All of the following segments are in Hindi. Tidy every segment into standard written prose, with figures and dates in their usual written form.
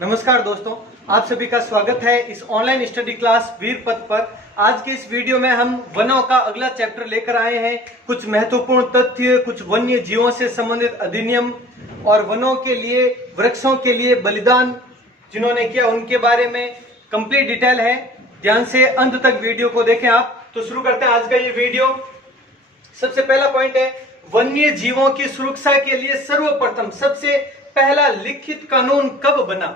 नमस्कार दोस्तों, आप सभी का स्वागत है इस ऑनलाइन स्टडी क्लास वीर पथ पर। आज के इस वीडियो में हम वनों का अगला चैप्टर लेकर आए हैं। कुछ महत्वपूर्ण तथ्य, कुछ वन्य जीवों से संबंधित अधिनियम और वनों के लिए, वृक्षों के लिए बलिदान जिन्होंने किया उनके बारे में कंप्लीट डिटेल है। ध्यान से अंत तक वीडियो को देखें आप। तो शुरू करते हैं आज का ये वीडियो। सबसे पहला पॉइंट है, वन्य जीवों की सुरक्षा के लिए सर्वप्रथम सबसे पहला लिखित कानून कब बना?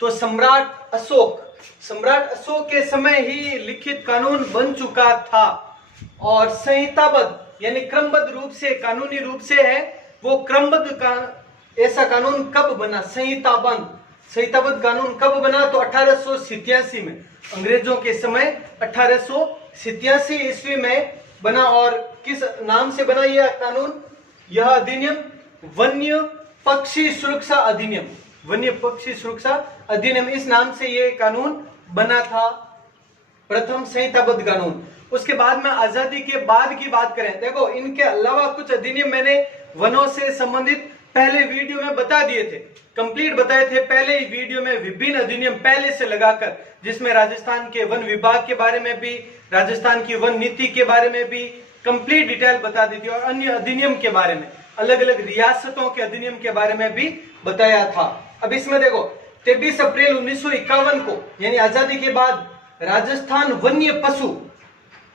तो सम्राट अशोक के समय ही लिखित कानून बन चुका था। और संहिताबद्ध यानी क्रमबद्ध रूप से, कानूनी रूप से है वो क्रमबद्ध ऐसा कानून कब बना? संहिताबद्ध कानून कब बना? तो 1887 में, अंग्रेजों के समय 1887 ईस्वी में बना। और किस नाम से बना यह कानून, यह अधिनियम? वन्य पक्षी सुरक्षा अधिनियम। वन्य पक्षी सुरक्षा अधिनियम, इस नाम से यह कानून बना था, प्रथम संहिताबद्ध कानून। उसके बाद में आजादी के बाद की बात करें, देखो इनके अलावा कुछ अधिनियम मैंने वनों से संबंधित पहले वीडियो में बता दिए थे, कंप्लीट बताए थे पहले ही वीडियो में, विभिन्न अधिनियम पहले से लगाकर, जिसमें राजस्थान के वन विभाग के बारे में भी, राजस्थान की वन नीति के बारे में भी कंप्लीट डिटेल बता दी थी, और अन्य अधिनियम के बारे में, अलग अलग रियासतों के अधिनियम के बारे में भी बताया था। अब इसमें देखो 23 अप्रैल 1951 को, यानी आजादी के बाद, राजस्थान वन्य पशु,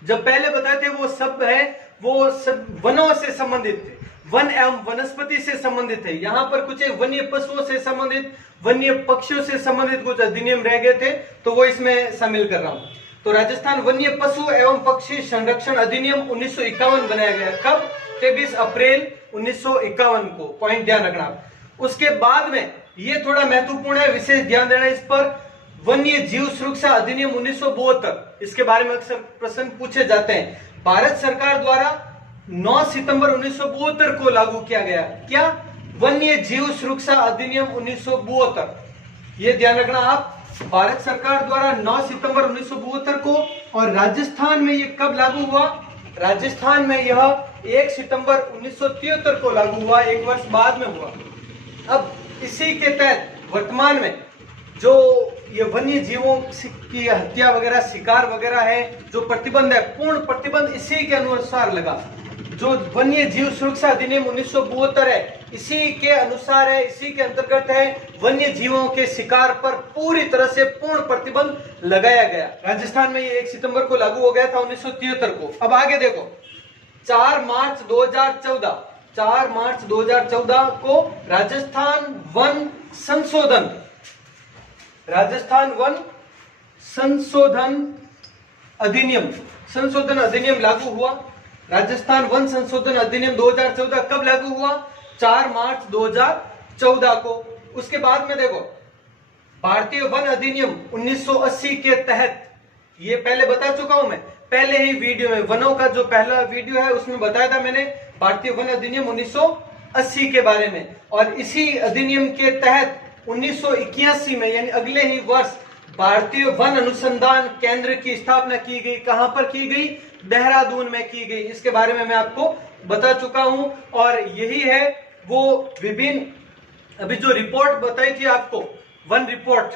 जब पहले बताए थे वो सब है, वो सब वनों से संबंधित थे, वन एवं वनस्पति से संबंधित है। यहाँ पर कुछ वन्य पशुओं से संबंधित, वन्य पक्षियों से संबंधित कुछ अधिनियम रह गए थे, तो वो इसमें शामिल कर रहा हूं। तो राजस्थान वन्य पशु एवं पक्षी संरक्षण अधिनियम 1951 बनाया गया। कब? 23 अप्रैल 1951 को, पॉइंट ध्यान रखना। उसके बाद में ये थोड़ा महत्वपूर्ण है, विशेष ध्यान देना इस पर, वन्य जीव सुरक्षा अधिनियम 1972, इसके बारे में अक्सर प्रश्न पूछे जाते हैं। भारत सरकार द्वारा 9 सितंबर 1972 को लागू किया गया। क्या? वन्य जीव सुरक्षा अधिनियम 1972, ये ध्यान रखना आप, भारत सरकार द्वारा 9 सितंबर 1972 को। और राजस्थान में ये कब लागू हुआ? राजस्थान में यह 1 सितंबर 1973 को लागू हुआ, एक वर्ष बाद में हुआ। अब इसी के तहत वर्तमान में जो ये वन्य जीवों की हत्या वगैरह, शिकार वगैरह है, जो प्रतिबंध है, पूर्ण प्रतिबंध इसी के अनुसार लगा। जो वन्य जीव सुरक्षा अधिनियम 1972 है, इसी के अनुसार है, इसी के अंतर्गत है। वन्य जीवों के शिकार पर पूरी तरह से पूर्ण प्रतिबंध लगाया गया। राजस्थान में ये 1 सितंबर को लागू हो गया था 1973 को। अब आगे देखो, 4 मार्च 2014 को राजस्थान वन संशोधन अधिनियम लागू हुआ। राजस्थान वन संशोधन अधिनियम 2014 कब लागू हुआ? 4 मार्च 2014 को। उसके बाद में देखो, भारतीय वन अधिनियम 1980 के तहत, ये पहले बता चुका हूं मैं, पहले ही वीडियो में, वनों का जो पहला वीडियो है उसमें बताया था मैंने भारतीय वन अधिनियम 1980 के बारे में। और इसी अधिनियम के तहत 1981 में, यानी अगले ही वर्ष, भारतीय वन अनुसंधान केंद्र की स्थापना की गई। कहां पर की गई? देहरादून में की गई। इसके बारे में मैं आपको बता चुका हूं। और यही है वो विभिन्न, अभी जो रिपोर्ट बताई थी आपको, वन रिपोर्ट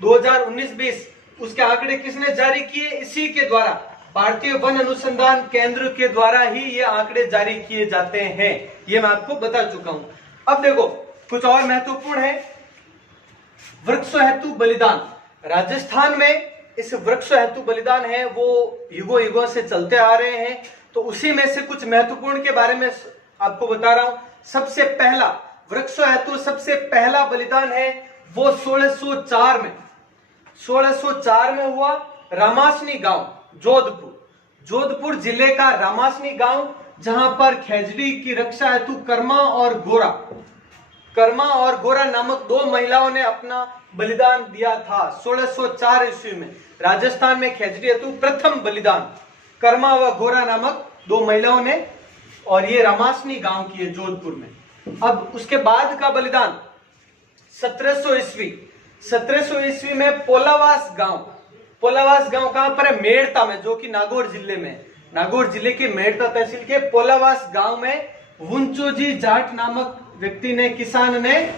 2019-20, उसके आंकड़े किसने जारी किए? इसी के द्वारा, भारतीय वन अनुसंधान केंद्र के द्वारा ही ये आंकड़े जारी किए जाते हैं। ये मैं आपको बता चुका हूं। अब देखो कुछ और महत्वपूर्ण है, वृक्ष हेतु बलिदान। राजस्थान में इस वृक्ष हेतु बलिदान है वो युगों से चलते आ रहे हैं। तो उसी में से कुछ महत्वपूर्ण के बारे में आपको बता रहा हूं। सबसे पहला वृक्ष हेतु सबसे पहला बलिदान है वो 1604 में हुआ। रामासनी गांव, जोधपुर जिले का रामासनी गांव, जहां पर खेजड़ी की रक्षा हेतु कर्मा और गोरा नामक 2 महिलाओं ने अपना बलिदान दिया था 1604 ईस्वी में। राजस्थान में खेजड़ी हेतु प्रथम बलिदान कर्मा व गोरा नामक 2 महिलाओं ने, और ये रामासनी गांव की है, जोधपुर में। अब उसके बाद का बलिदान 1700 ईस्वी में पोलावास गांव कहां पर है? मेड़ता में, जो कि नागौर जिले में, नागौर जिले के मेड़ता तहसील के पोलावास गांव में वुंचोजी जाट नामक व्यक्ति ने, किसान ने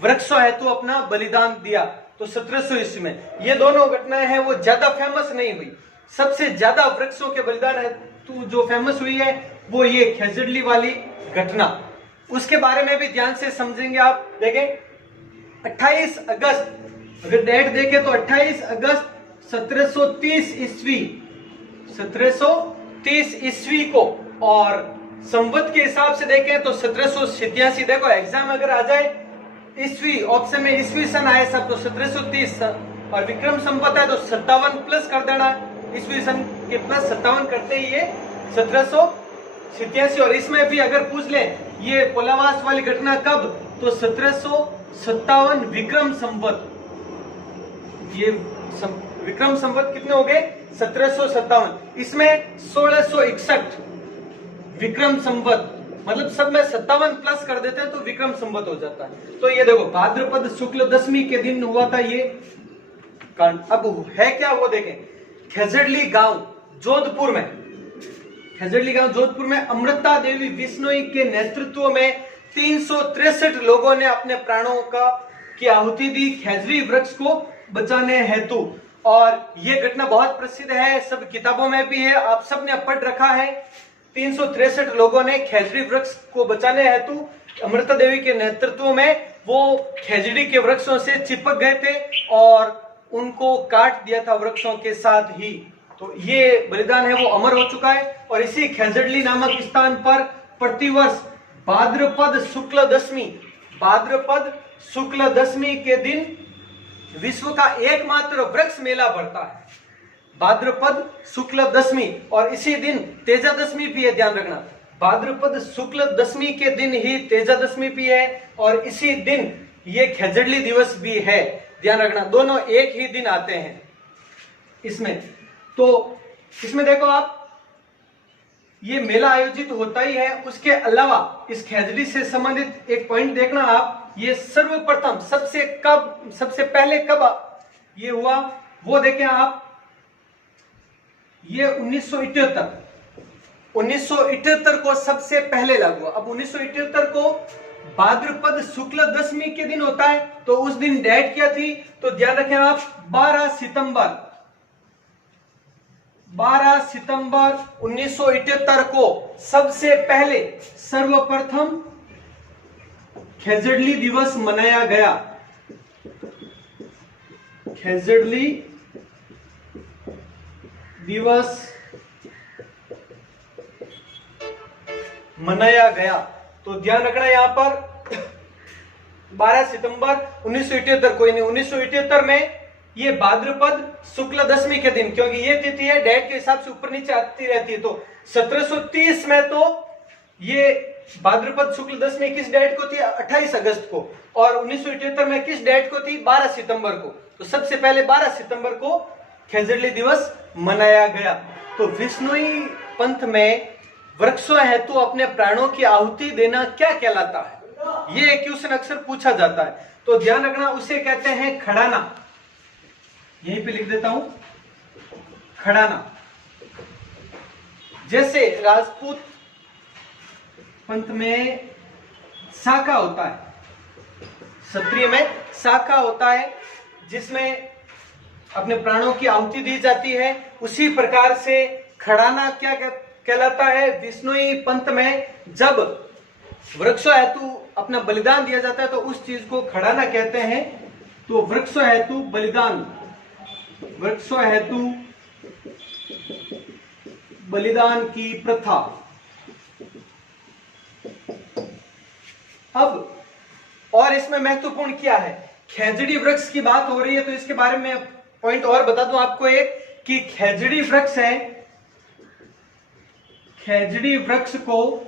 वृक्षों हेतु अपना बलिदान दिया। तो 1700 ईस्वी में। ये दोनों घटनाएं हैं वो ज्यादा फेमस नहीं हुई। सबसे ज्यादा वृक्षों के बलिदान हेतु जो फेमस हुई है वो ये खेजड़ली वाली घटना, उसके बारे में भी ध्यान से समझेंगे आप। देखें 28 अगस्त, अगर डेट देखें तो 28 अगस्त 1730 ईस्वी, 1730 ईस्वी को, और संवत के हिसाब से देखें तो 1787। देखो एग्जाम अगर आ जाए ईस्वी ऑप्शन में ईस्वी सन आए सब तो 1730 और विक्रम संवत है तो 57 प्लस कर देना, ईस्वी सन के प्लस 57 करते ही ये 1787। और इसमें भी अगर पूछ ले ये पोलावास वाली घटना कब, तो 1757 विक्रम संवत। ये विक्रम संवत कितने हो गए 1757, इसमें 1661 विक्रम संवत, मतलब सब में 57 प्लस कर देते हैं तो विक्रम संवत हो जाता है। तो ये देखो भाद्रपद शुक्ल दशमी के दिन हुआ था ये कांड। अब है क्या वो देखें, खेजड़ली गांव जोधपुर में, खेजड़ली गांव जोधपुर में अमृता देवी बिश्नोई के नेतृत्व में 363 लोगों ने अपने प्राणों की आहुति दी खेजड़ी वृक्ष को बचाने हेतु। और ये घटना बहुत प्रसिद्ध है, सब किताबों में भी है, आप सबने पढ़ रखा है। 363 लोगों ने खेजड़ी वृक्ष को बचाने हेतु अमृता देवी के नेतृत्व में वो खेजड़ी के वृक्षों से चिपक गए थे और उनको काट दिया था वृक्षों के साथ ही। तो ये बलिदान है वो अमर हो चुका है। और इसी खेजड़ली नामक स्थान पर प्रतिवर्ष भाद्रपद शुक्ल दशमी, भाद्रपद शुक्ल दशमी के दिन विश्व का एकमात्र वृक्ष मेला भरता है, भाद्रपद शुक्ल दशमी। और इसी दिन तेजा दशमी भी है, ध्यान रखना, भाद्रपद शुक्ल दशमी के दिन ही तेजा दशमी भी है और इसी दिन ये खेजड़ली दिवस भी है, ध्यान रखना, दोनों एक ही दिन आते हैं इसमें। तो इसमें देखो आप ये मेला आयोजित होता ही है, उसके अलावा इस खेजड़ी से संबंधित एक पॉइंट देखना आप, ये सर्वप्रथम सबसे पहले कब ये हुआ वो देखें आप, ये 1978 को सबसे पहले लागू हुआ। अब 1978 को भाद्रपद शुक्ल दशमी के दिन होता है, तो उस दिन डेट क्या थी तो ध्यान रखें आप 12 सितंबर 1978 को सबसे पहले सर्वप्रथम खेजड़ली दिवस मनाया गया, खेजड़ली दिवस मनाया गया। तो ध्यान रखना यहां पर 12 सितंबर 1978 को, यानी 1978 में ये भाद्रपद शुक्ल दशमी के दिन, क्योंकि ये तिथि है डेट के हिसाब से ऊपर नीचे आती रहती है, तो 1730 में तो ये भाद्रपद शुक्ल दशमी किस डेट को थी 28 अगस्त को, और 1978 में किस डेट को थी 12 सितंबर को। तो सबसे पहले 12 सितंबर को खेजड़ली दिवस मनाया गया। तो विश्नोई पंथ में वृक्षों हेतु अपने प्राणों की आहुति देना क्या कहलाता है, ये क्वेश्चन अक्सर पूछा जाता है। तो ध्यान रखना उसे कहते हैं खड़ाना, यहीं पे लिख देता हूं खड़ाना। जैसे राजपूत पंथ में शाखा होता है, क्षत्रिय में शाखा होता है जिसमें अपने प्राणों की आहुति दी जाती है, उसी प्रकार से खड़ाना क्या कहलाता है विश्नोई पंथ में जब वृक्षों हेतु अपना बलिदान दिया जाता है तो उस चीज को खड़ाना कहते हैं। तो वृक्षों हेतु बलिदान, वृक्षों हेतु बलिदान की प्रथा। अब और इसमें महत्वपूर्ण क्या है, खेजड़ी वृक्ष की बात हो रही है तो इसके बारे में पॉइंट और बता दूं आपको एक, कि खेजड़ी वृक्ष है, खेजड़ी वृक्ष को,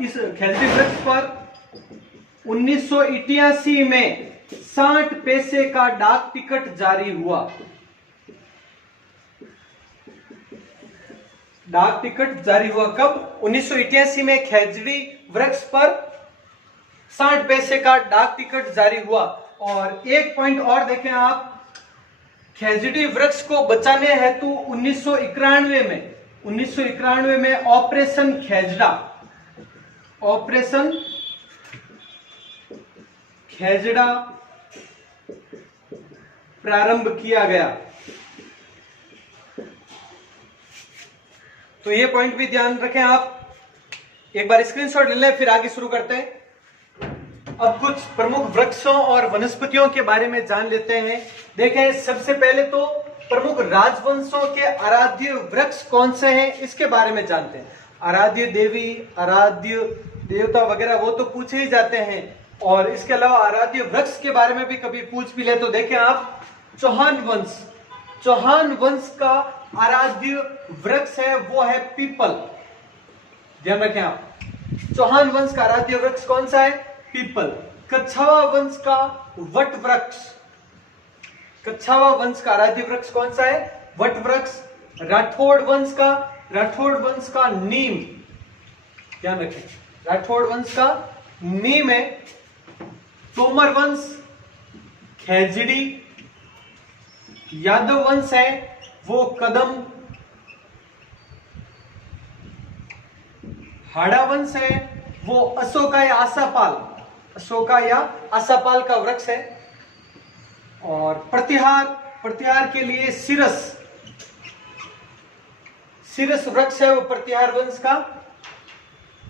इस खेजड़ी वृक्ष पर 1988 में 60 पैसे का डाक टिकट जारी हुआ, डाक टिकट जारी हुआ कब 1988 में खेजड़ी वृक्ष पर 60 पैसे का डाक टिकट जारी हुआ। और एक पॉइंट और देखें आप, खेजड़ी वृक्ष को बचाने हेतु 1991 में ऑपरेशन खेजड़ा, ऑपरेशन खेजड़ा प्रारंभ किया गया। तो ये पॉइंट भी ध्यान रखें आप, एक बार स्क्रीनशॉट ले लें, फिर आगे शुरू करते हैं। अब कुछ प्रमुख वृक्षों और वनस्पतियों के बारे में जान लेते हैं। देखें, सबसे पहले तो प्रमुख राजवंशों के आराध्य वृक्ष कौन से हैं इसके बारे में जानते हैं। आराध्य देवी, आराध्य देवता वगैरह वो तो पूछे ही जाते हैं, और इसके अलावा आराध्य वृक्ष के बारे में भी कभी पूछ भी ले तो देखें आप, चौहान वंश, चौहान वंश का आराध्य वृक्ष है वो है पीपल। ध्यान रखें आप, चौहान वंश का आराध्य वृक्ष कौन सा है? पीपल। कच्छावा वंश का वट वृक्ष, कच्छावा वंश का आराध्य वृक्ष कौन सा है? वट वृक्ष। राठौड़ वंश का नीम, ध्यान रखें, राठौड़ वंश का नीम है। तोमर वंश खेजड़ी। यादव वंश है वो कदम। हाड़ा वंश है वो अशोका या आसापाल, अशोका या आसापाल का वृक्ष है। और प्रतिहार के लिए सिरस वृक्ष है वो प्रतिहार वंश का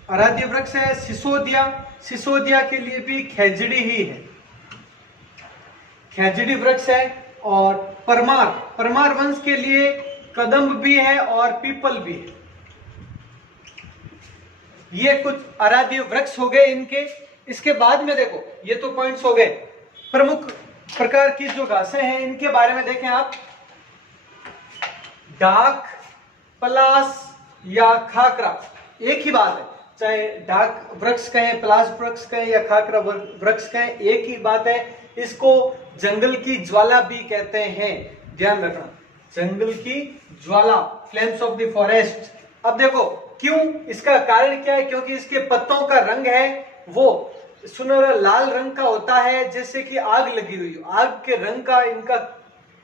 आराध्य वृक्ष है। सिसोदिया के लिए भी खेजड़ी ही है, खेजड़ी वृक्ष है। और परमार वंश के लिए कदम्ब भी है और पीपल भी है। ये कुछ आराध्य वृक्ष हो गए इनके। इसके बाद में देखो, ये तो पॉइंट्स हो गए। प्रमुख प्रकार की जो घासें हैं इनके बारे में देखें आप, डाक, पलास या खाकरा, एक ही बात है, चाहे डाक वृक्ष कहें, पलास वृक्ष कहें या खाकरा वृक्ष कहें, एक ही बात है। इसको जंगल की ज्वाला भी कहते हैं, ध्यान रखना, जंगल की ज्वाला, फ्लेम्स ऑफ द फॉरेस्ट। अब देखो क्यों, इसका कारण क्या है? क्योंकि इसके पत्तों का रंग है वो सुनहरा लाल रंग का होता है, जैसे कि आग लगी हुई हो, आग के रंग का इनका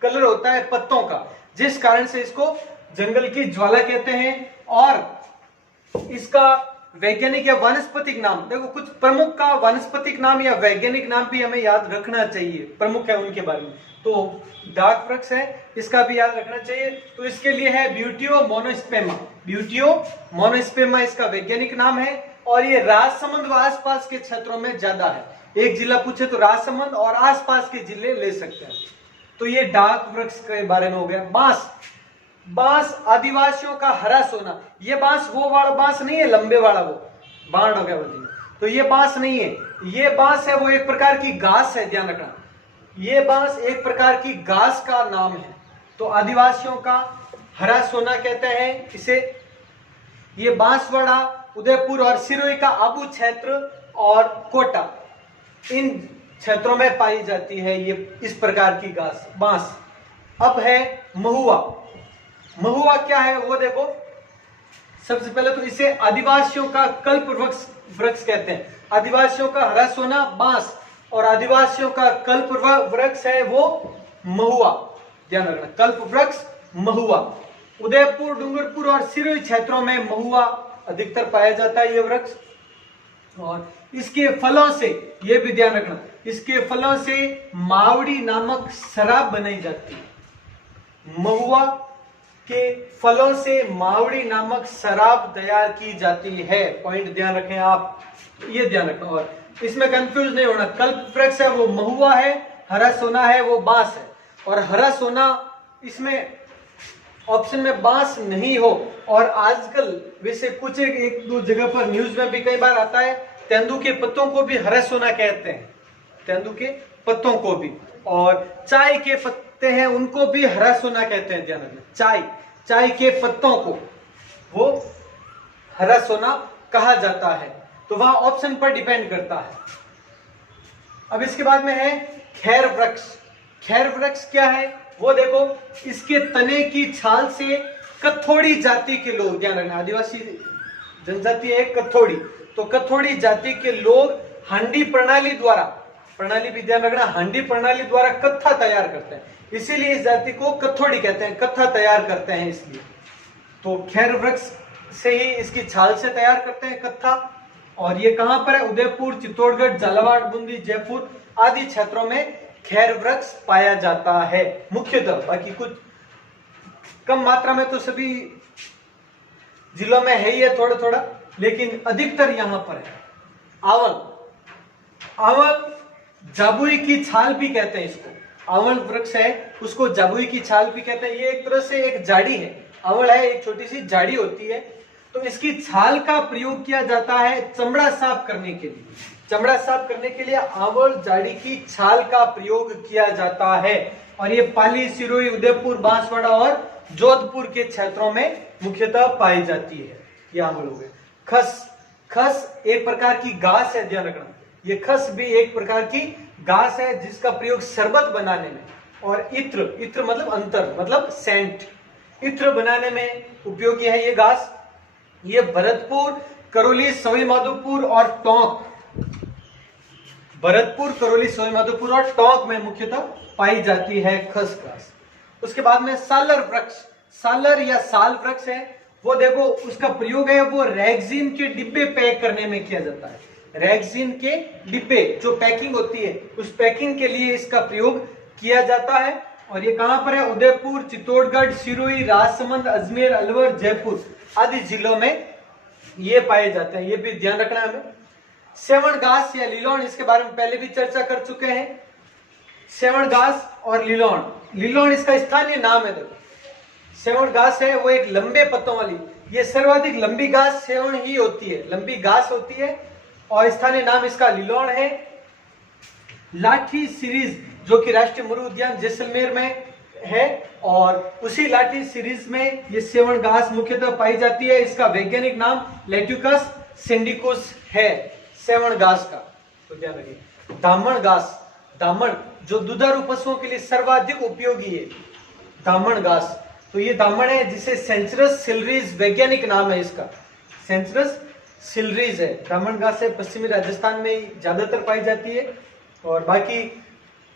कलर होता है पत्तों का, जिस कारण से इसको जंगल की ज्वाला कहते हैं। और इसका वैज्ञानिक या वानस्पतिक नाम, देखो कुछ प्रमुख का वानस्पतिक नाम या वैज्ञानिक नाम भी हमें याद रखना चाहिए, प्रमुख है उनके बारे में। तो डाक वृक्ष है, इसका भी याद रखना चाहिए। तो इसके लिए है ब्यूटियो मोनोस्पेमा, ब्यूटियो मोनोस्पेमा इसका वैज्ञानिक नाम है। और ये राजसमंद व आसपास के क्षेत्रों में ज्यादा है। एक जिला पूछे तो राजसमंद और आसपास के जिले ले सकते हैं। तो ये डाक वृक्ष के बारे में हो गया। बांस आदिवासियों का हरा सोना। ये बांस वो वाला बांस नहीं है, लंबे वाला, वो बाण हो गया बोलिए, तो ये बांस नहीं है, ये बांस है वो एक प्रकार की घास है, ध्यान रखना, ये बांस एक प्रकार की घास का नाम है। तो आदिवासियों का हरा सोना कहते हैं इसे। ये बांसवाड़ा, उदयपुर और सिरोही का आबू क्षेत्र और कोटा, इन क्षेत्रों में पाई जाती है ये इस प्रकार की घास, बांस। अब है महुआ। महुआ क्या है वो देखो, सबसे पहले तो इसे आदिवासियों का कल्प वृक्ष कहते हैं। आदिवासियों का हरा सोना बांस और आदिवासियों का कल्प वृक्ष है वो महुआ, ध्यान रखना, कल्प वृक्ष महुआ। उदयपुर, डूंगरपुर और सिरोही क्षेत्रों में महुआ अधिकतर पाया जाता है ये वृक्ष। और इसके फलों से, ये भी ध्यान रखना, इसके फलों से मावड़ी नामक शराब बनाई जाती है। महुआ के फलों से मावड़ी नामक शराब तैयार की जाती है। पॉइंट ध्यान रखें आप, ये ध्यान रखना। और इसमें कंफ्यूज नहीं होना, कल्प वृक्ष है वो महुआ है, हरा सोना है वो बांस है। और हरा सोना इसमें ऑप्शन में बांस नहीं हो। और आजकल वैसे कुछ एक दो जगह पर न्यूज में भी कई बार आता है, तेंदू के पत्तों को भी हरा सोना कहते हैं, तेंदू के पत्तों को भी। और चाय के पत्ते हैं उनको भी हरा सोना कहते हैं, ध्यान रखना, चाय के पत्तों को वो हरा सोना कहा जाता है। तो वहां ऑप्शन पर डिपेंड करता है। अब इसके बाद में है खैर वृक्ष। खैर वृक्ष क्या है वो देखो, इसके तने की छाल से कथोड़ी जाति के लोग, ध्यान रखना, आदिवासी जनजाति है कथोड़ी, तो कथोड़ी जाति के लोग हांडी प्रणाली द्वारा, प्रणाली भी ध्यान रखना, हांडी प्रणाली द्वारा कत्था तैयार करते हैं, इसीलिए इस जाति को कथोड़ी कहते हैं, कत्था तैयार करते हैं इसलिए। तो खैर वृक्ष से ही इसकी छाल से तैयार करते हैं कत्था। और ये कहां पर है? उदयपुर, चित्तौड़गढ़, झालावाड़, बूंदी, जयपुर आदि क्षेत्रों में खैर वृक्ष पाया जाता है मुख्यतः। बाकी कुछ कम मात्रा में तो सभी जिलों में है ही है थोड़ा थोड़ा, लेकिन अधिकतर यहां पर है। आवल, आवल जाबुई की छाल भी कहते हैं इसको। आवल वृक्ष है उसको जाबुई की छाल भी कहते हैं। ये एक तरह से एक झाड़ी है, आवल है एक छोटी सी झाड़ी होती है। तो इसकी छाल का प्रयोग किया जाता है चमड़ा साफ करने के लिए। चमड़ा साफ करने के लिए आवल झाड़ी की छाल का प्रयोग किया जाता है। और ये पाली, सिरोही, उदयपुर, बांसवाड़ा और जोधपुर के क्षेत्रों में मुख्यतः पाई जाती है। ये आवल हो गए। खस, खस एक प्रकार की घास है, ध्यान रखना। ये खस भी एक प्रकार की घास है जिसका प्रयोग शरबत बनाने में, और इत्र, इत्र मतलब अंतर मतलब सेंट, इत्र बनाने में उपयोगी है ये घास। ये भरतपुर, करौली, सवाई माधोपुर और टोंक, भरतपुर, करौली, सवाई माधोपुर और टोंक में मुख्यतः पाई जाती है खस घास। उसके बाद में सालर वृक्ष, सालर या साल वृक्ष है वो देखो उसका प्रयोग है वो रैगजीन के डिब्बे पैक करने में किया जाता है। रैगजीन के डिब्बे जो पैकिंग होती है उस पैकिंग के लिए इसका प्रयोग किया जाता है। और ये कहां पर है? उदयपुर, चित्तौड़गढ़, सिरोही, राजसमंद, अजमेर, अलवर, जयपुर आदि जिलों में ये पाए जाते हैं। ये भी ध्यान रखना है हमें। सेवण घास या लिलोन, इसके बारे में पहले भी चर्चा कर चुके हैं। सेवण घास और लिलोन, लिलोन इसका स्थानीय नाम है। देखो सेवण घास है वो एक लंबे पत्तों वाली, ये सर्वाधिक लंबी घास सेवण ही होती है, लंबी घास होती है और स्थानीय नाम इसका लिलोन है। लाठी सीरीज जो कि राष्ट्रीय मरु उद्यान जैसलमेर में है और उसी लाठी सीरीज में ये सेवण घास मुख्यतः पाई जाती है। इसका वैज्ञानिक नाम लेट्यूकस सिंडिकुस है सेवण घास का, तो ध्यान रखिए। दामन घास, दामन जो दुधारू पशुओं के लिए सर्वाधिक उपयोगी है, दामन घास। तो ये दामन है जिसे सेंचुरस सिलरीज वैज्ञानिक नाम है इसका, सेंचुरस सिलरीज है। दामन घास है पश्चिमी राजस्थान में ज्यादातर पाई जाती है और बाकी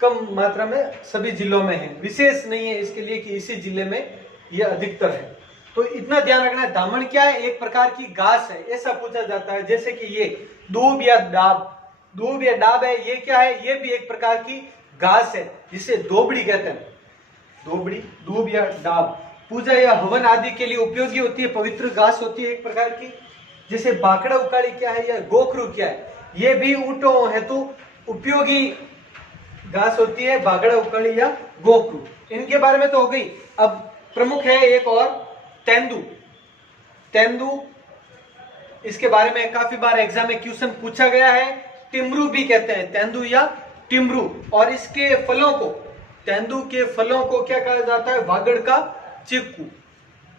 कम मात्रा में सभी जिलों में है। विशेष नहीं है इसके लिए कि इसी जिले में यह अधिकतर है। तो इतना ध्यान रखना है। दामन क्या है? एक प्रकार की घास है, ऐसा पूछा जाता है। जैसे कि ये दूब या डाब, दूब या डाब है, ये क्या है? ये भी एक प्रकार की घास है जिसे दोबड़ी कहते हैं। दोबड़ी, दूब या डाब पूजा या हवन आदि के लिए उपयोगी होती है, पवित्र घास होती है एक प्रकार की। जैसे बाकड़ा उकाड़ी क्या है या गोखरू क्या है, ये भी ऊंटों हेतु उपयोगी घास होती है, बागड़ा उकाड़ी या गोखरू। इनके बारे में तो हो गई। अब प्रमुख है एक और तेंदू, तेंदू इसके बारे में काफी बार एग्जाम में क्वेश्चन पूछा गया है। टिमरू भी कहते हैं, तेंदू या टिमरू। और इसके फलों को, तेंदू के फलों को क्या कहा जाता है? वागड़ का चीकू।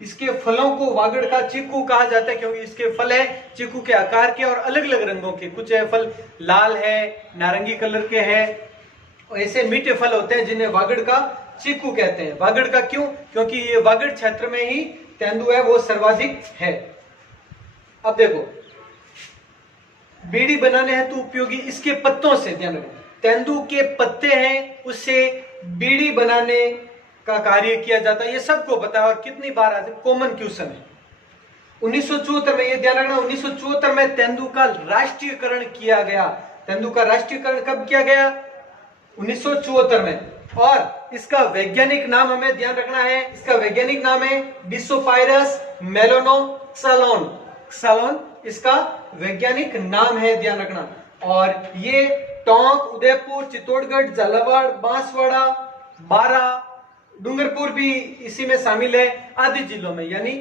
इसके फलों को वागड़ का चीकू कहा जाता है क्योंकि इसके फल है चीकू के आकार के और अलग अलग रंगों के। कुछ है फल लाल है, नारंगी कलर के है, ऐसे मीठे फल होते हैं जिन्हें वागड़ का चीकू कहते हैं। वागड़ का क्यों? क्योंकि ये वागड़ क्षेत्र में ही तेंदू है वो सर्वाधिक है। अब देखो बीड़ी बनाने हेतु उपयोगी इसके पत्तों से, ध्यान रखो तेंदू के पत्ते हैं उससे बीड़ी बनाने का कार्य किया जाता है। ये सबको पता है और कितनी बार आते, कॉमन क्वेश्चन है। 1974 में, ये ध्यान रखना, 1974 में तेंदू का राष्ट्रीयकरण किया गया। तेंदू का राष्ट्रीयकरण कब किया गया? 1974 में। और इसका वैज्ञानिक नाम हमें ध्यान रखना है, इसका वैज्ञानिक नाम है डिसोपायरस मेलोनोक्सालोन, क्सालोन इसका वैज्ञानिक नाम है, ध्यान रखना। और ये टोंक, उदयपुर, चित्तौड़गढ़, झालावाड़, बांसवाड़ा, बारा, डूंगरपुर भी इसी में शामिल है आदि जिलों में, यानी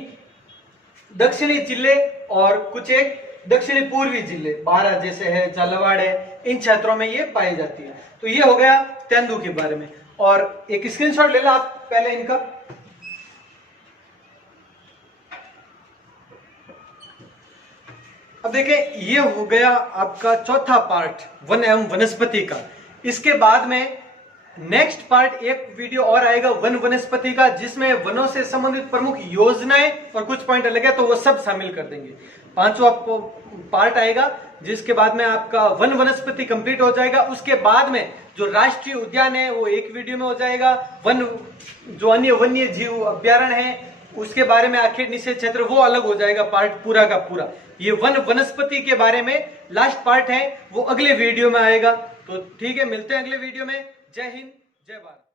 दक्षिणी जिले और कुछ एक दक्षिणी पूर्वी जिले, बारा जैसे है, झालावाड़ है, इन क्षेत्रों में ये पाई जाती है। तो ये हो गया तेंदू के बारे में। और एक स्क्रीनशॉट ले लो आप पहले इनका। अब देखें ये हो गया आपका चौथा पार्ट वन एवं वनस्पति का। इसके बाद में नेक्स्ट पार्ट एक वीडियो और आएगा वन वनस्पति का, जिसमें वनों से संबंधित प्रमुख योजनाएं और कुछ पॉइंट अलग है तो वो सब शामिल कर देंगे। पांचवा पार्ट आएगा जिसके बाद में आपका वन वनस्पति कंप्लीट हो जाएगा। उसके बाद में जो राष्ट्रीय उद्यान है वो एक वीडियो में हो जाएगा। वन जो अन्य वन्य जीव अभ्यारण्य है उसके बारे में आखेट निषेध क्षेत्र वो अलग हो जाएगा पार्ट पूरा का पूरा। ये वनस्पति के बारे में लास्ट पार्ट है, वो अगले वीडियो में आएगा। तो ठीक है, मिलते हैं अगले वीडियो में। जय हिंद, जय भारत।